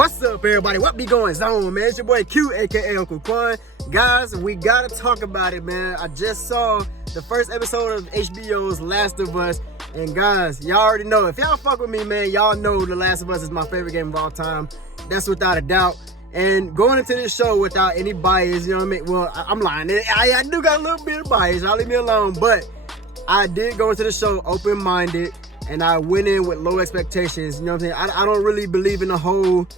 What's up, everybody? What be going on, man? It's your boy Q, aka Uncle Quan. Guys, we gotta talk about it, man. I just saw the first episode of HBO's Last of Us. And guys, y'all already know. If y'all fuck with me, man, y'all know The Last of Us is my favorite game of all time. That's without a doubt. And going into this show without any bias, you know what I mean? Well, I'm lying. I do got a little bit of bias. Y'all leave me alone. But I did go into the show open-minded. And I went in with low expectations. You know what I'm saying? I don't really believe in the whole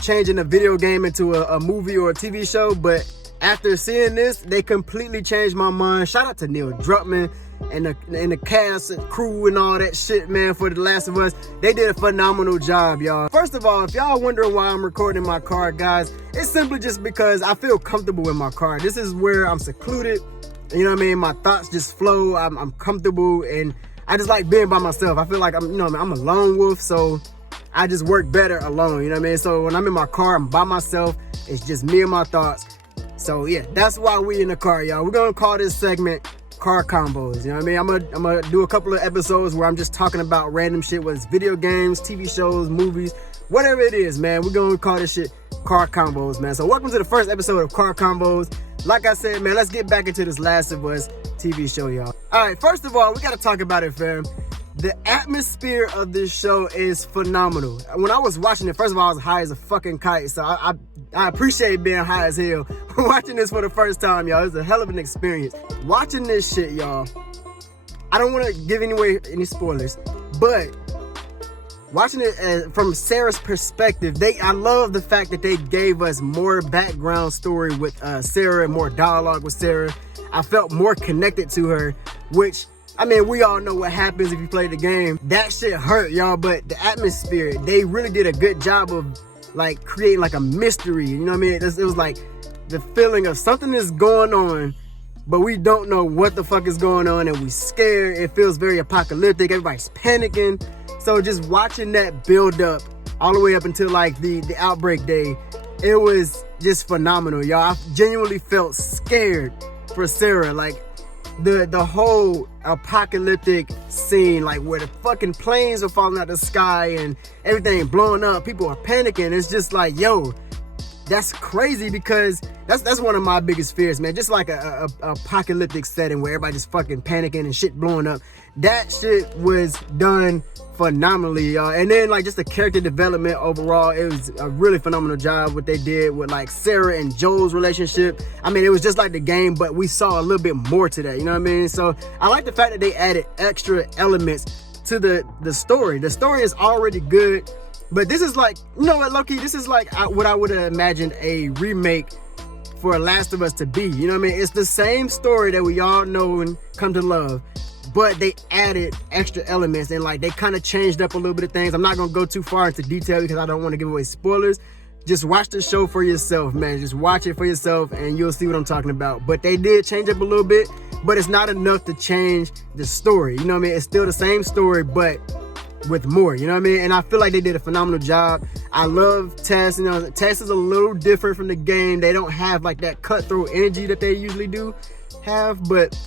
changing a video game into a movie or a TV show. But after seeing this, they completely changed my mind. Shout out to Neil Druckmann and the cast and crew and all that shit, man, for The Last of Us. They did a phenomenal job, y'all. First of all, if y'all wondering why I'm recording in my car, guys, it's simply just because I feel comfortable in my car. This is where I'm secluded. You know what I mean? My thoughts just flow. I'm comfortable, and I just like being by myself. I feel like I'm a lone wolf, so I just work better alone, you know what I mean? So when I'm in my car, I'm by myself. It's just me and my thoughts. So yeah, that's why we in the car, y'all. We're gonna call this segment Car Convos, you know what I mean? I'm gonna do a couple of episodes where I'm just talking about random shit, whether it's video games, TV shows, movies, whatever it is, man. We're gonna call this shit Car Convos, man. So welcome to the first episode of Car Convos. Like I said, man, let's get back into this Last of Us TV show, y'all. All right, first of all, we gotta talk about it, fam. The atmosphere of this show is phenomenal. When I was watching it, first of all, I was high as a fucking kite, so I appreciate being high as hell. Watching this for the first time, y'all, it's a hell of an experience. Watching this shit, y'all, I don't want to give any spoilers, but watching it from Sarah's perspective, I love the fact that they gave us more background story with Sarah and more dialogue with Sarah. I felt more connected to her, which, I mean, we all know what happens if you play the game. That shit hurt, y'all, but the atmosphere, they really did a good job of, like, creating, like, a mystery, you know what I mean? It was, like, the feeling of something is going on, but we don't know what the fuck is going on, and we scared. It feels very apocalyptic. Everybody's panicking. So just watching that build up all the way up until, like, the outbreak day, it was just phenomenal, y'all. I genuinely felt scared for Sarah. Like, the whole apocalyptic scene, like where the fucking planes are falling out the sky and everything blowing up, people are panicking. It's just like, yo, that's crazy, because that's one of my biggest fears, man. Just like a apocalyptic setting where everybody just fucking panicking and shit blowing up. That shit was done phenomenally, y'all. And then, like, just the character development overall, it was a really phenomenal job what they did with, like, Sarah and Joel's relationship. I mean, it was just like the game, but we saw a little bit more to that, you know what I mean? So I like the fact that they added extra elements to the story. The story is already good, but this is like, you know what, low-key, this is like what I would have imagined a remake for Last of Us to be, you know what I mean? It's the same story that we all know and come to love, but they added extra elements, and, like, they kind of changed up a little bit of things. I'm not gonna go too far into detail because I don't want to give away spoilers. Just watch the show for yourself, man. Just watch it for yourself and you'll see what I'm talking about. But they did change up a little bit, but it's not enough to change the story, you know what I mean? It's still the same story, but with more, you know what I mean? And I feel like they did a phenomenal job. I love Tess. You know, Tess is a little different from the game. They don't have, like, that cutthroat energy that they usually do have, but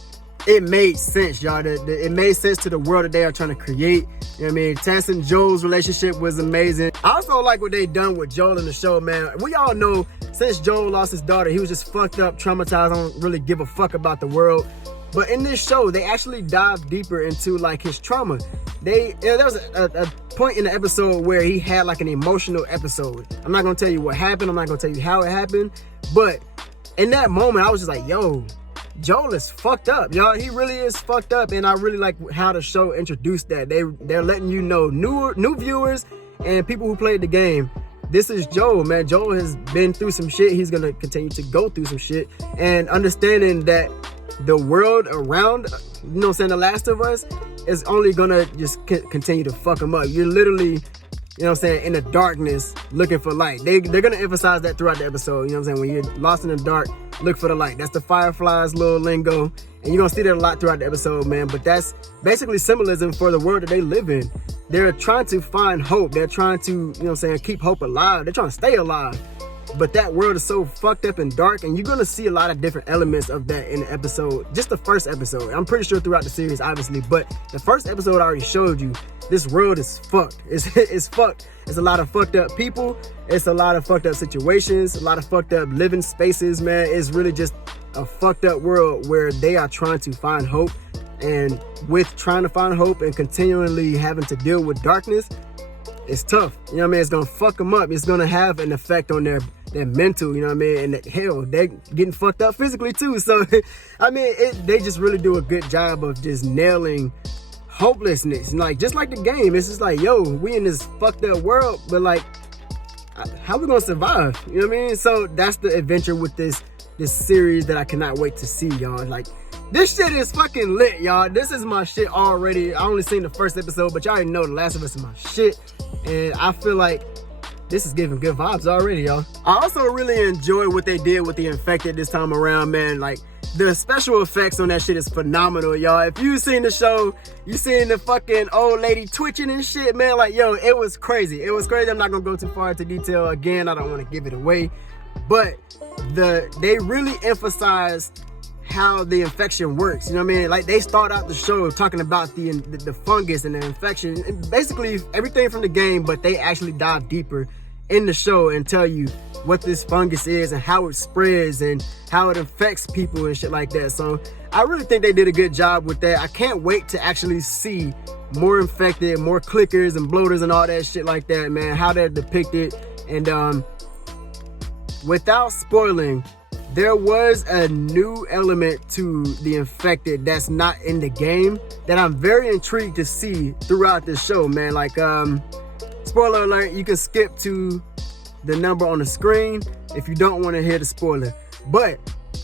it made sense, y'all. It made sense to the world that they are trying to create. You know what I mean? Tess and Joel's relationship was amazing. I also like what they done with Joel in the show, man. We all know since Joel lost his daughter, he was just fucked up, traumatized, don't really give a fuck about the world. But in this show, they actually dive deeper into, like, his trauma. There was a point in the episode where he had, like, an emotional episode. I'm not gonna tell you what happened. I'm not gonna tell you how it happened. But in that moment, I was just like, yo, Joel is fucked up, y'all. He really is fucked up, and I really like how the show introduced that. They're letting you know, new viewers and people who played the game, this is Joel, man. Joel has been through some shit. He's gonna continue to go through some shit, and understanding that the world around, you know what I'm saying, The Last of Us is only gonna just continue to fuck him up. You're literally, you know what I'm saying, in the darkness looking for light. They're gonna emphasize that throughout the episode, you know what I'm saying? When you're lost in the dark, look for the light. That's the Fireflies' little lingo, and you're gonna see that a lot throughout the episode, man. But that's basically symbolism for the world that they live in. They're trying to find hope. They're trying to, you know what I'm saying, keep hope alive. They're trying to stay alive. but that world is so fucked up and dark, and you're gonna see a lot of different elements of that in the episode, just the first episode. I'm pretty sure throughout the series, obviously, but the first episode I already showed you, this world is fucked. It's fucked. It's a lot of fucked up people. It's a lot of fucked up situations, a lot of fucked up living spaces, man. It's really just a fucked up world where they are trying to find hope. And with trying to find hope and continually having to deal with darkness, it's tough. You know what I mean? It's gonna fuck them up. It's gonna have an effect on their mental, you know what I mean? And hell, they're getting fucked up physically too. So, I mean, they just really do a good job of just nailing hopelessness. And like, just like the game, it's just like, yo, we in this fucked up world, but like, how we gonna survive? You know what I mean? So that's the adventure with this series that I cannot wait to see, y'all. Like, this shit is fucking lit, y'all. This is my shit already. I only seen the first episode, but y'all already know The Last of Us is my shit. And I feel like this is giving good vibes already, y'all. I also really enjoy what they did with the infected this time around, man. Like, the special effects on that shit is phenomenal, y'all. If you seen the show, you seen the fucking old lady twitching and shit, man. Like, yo, it was crazy. It was crazy. I'm not gonna go too far into detail. Again, I don't want to give it away. But they really emphasized how the infection works. You know what I mean? Like, they start out the show talking about the fungus and the infection, and basically everything from the game, but they actually dive deeper in the show and tell you what this fungus is and how it spreads and how it affects people and shit like that. So I really think they did a good job with that. I can't wait to actually see more infected, more clickers and bloaters and all that shit like that, man, how they're depicted. And without spoiling, there was a new element to the infected that's not in the game that I'm very intrigued to see throughout this show, man. Like, spoiler alert, you can skip to the number on the screen if you don't want to hear the spoiler. But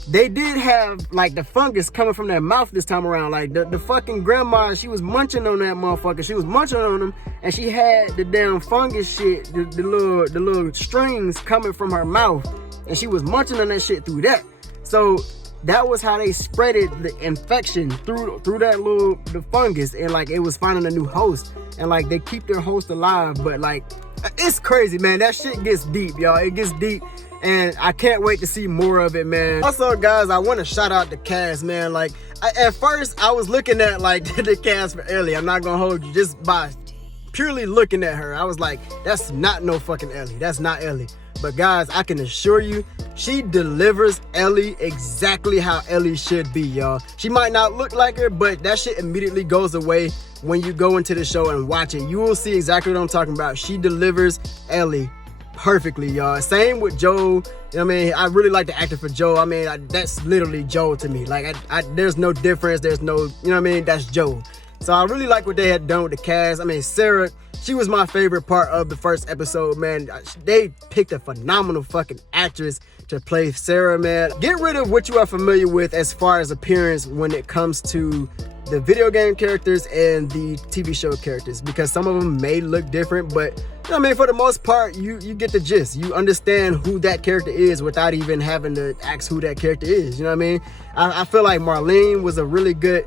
they did have, like, the fungus coming from their mouth this time around. Like, the fucking grandma, she was munching on that motherfucker. She was munching on them, and she had the damn fungus shit, the little strings coming from her mouth. And she was munching on that shit through that. So that was how they spreaded the infection through the fungus. And like, it was finding a new host. And like, they keep their host alive. But like, it's crazy, man. That shit gets deep, y'all. It gets deep. And I can't wait to see more of it, man. Also, guys, I want to shout out the cast, man. Like, at first, I was looking at like the cast for Ellie. I'm not gonna hold you, just by purely looking at her. I was like, that's not no fucking Ellie. That's not Ellie. But guys, I can assure you, she delivers Ellie exactly how Ellie should be, y'all. She might not look like her, but that shit immediately goes away when you go into the show and watch it. You will see exactly what I'm talking about. She delivers Ellie perfectly, y'all. Same with Joel. You know what I mean? I really like the actor for Joel. I mean, that's literally Joel to me. Like, there's no difference. There's no, you know what I mean? That's Joel. So I really like what they had done with the cast. I mean, Sarah, she was my favorite part of the first episode, man. They picked a phenomenal fucking actress to play Sarah, man. Get rid of what you are familiar with as far as appearance when it comes to the video game characters and the TV show characters, because some of them may look different, but you know what I mean, for the most part, you get the gist. You understand who that character is without even having to ask who that character is. You know what I mean? I feel like Marlene was a really good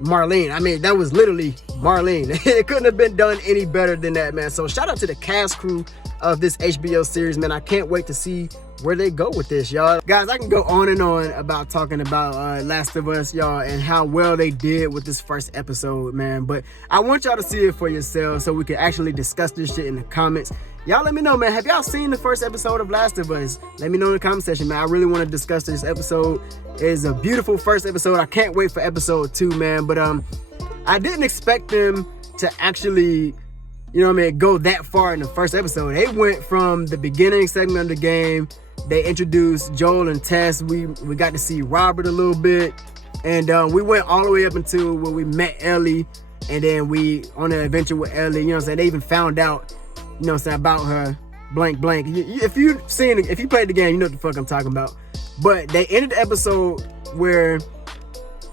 Marlene. I mean, that was literally Marlene. It couldn't have been done any better than that, man. So shout out to the cast crew of this HBO series, man. I can't wait to see where they go with this, y'all. Guys, I can go on and on about talking about Last of Us, y'all, and how well they did with this first episode, man. But I want y'all to see it for yourselves so we can actually discuss this shit in the comments. Y'all let me know, man. Have y'all seen the first episode of Last of Us? Let me know in the comment section, man. I really want to discuss this episode. It is a beautiful first episode. I can't wait for episode 2, man. But I didn't expect them to actually, you know what I mean, go that far in the first episode. They went from the beginning segment of the game. They introduced Joel and Tess. We got to see Robert a little bit. And we went all the way up until when we met Ellie. And then we on an adventure with Ellie. You know what I'm saying? They even found out, you know what I'm saying, about her blank. If you played the game, you know what the fuck I'm talking about. But they ended the episode where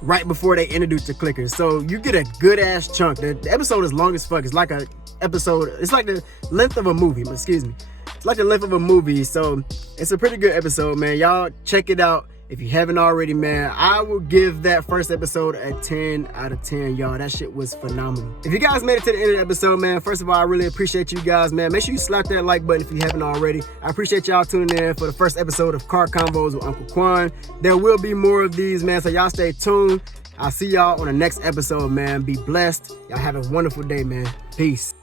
right before they introduced the clickers. So you get a good ass chunk. The episode is long as fuck. It's like a episode. It's like the length of a movie. Excuse me. It's like the length of a movie. So it's a pretty good episode, man. Y'all check it out. If you haven't already, man, I will give that first episode a 10 out of 10, y'all. That shit was phenomenal. If you guys made it to the end of the episode, man, first of all, I really appreciate you guys, man. Make sure you slap that like button if you haven't already. I appreciate y'all tuning in for the first episode of Car Convos with Uncle Quan. There will be more of these, man, so y'all stay tuned. I'll see y'all on the next episode, man. Be blessed. Y'all have a wonderful day, man. Peace.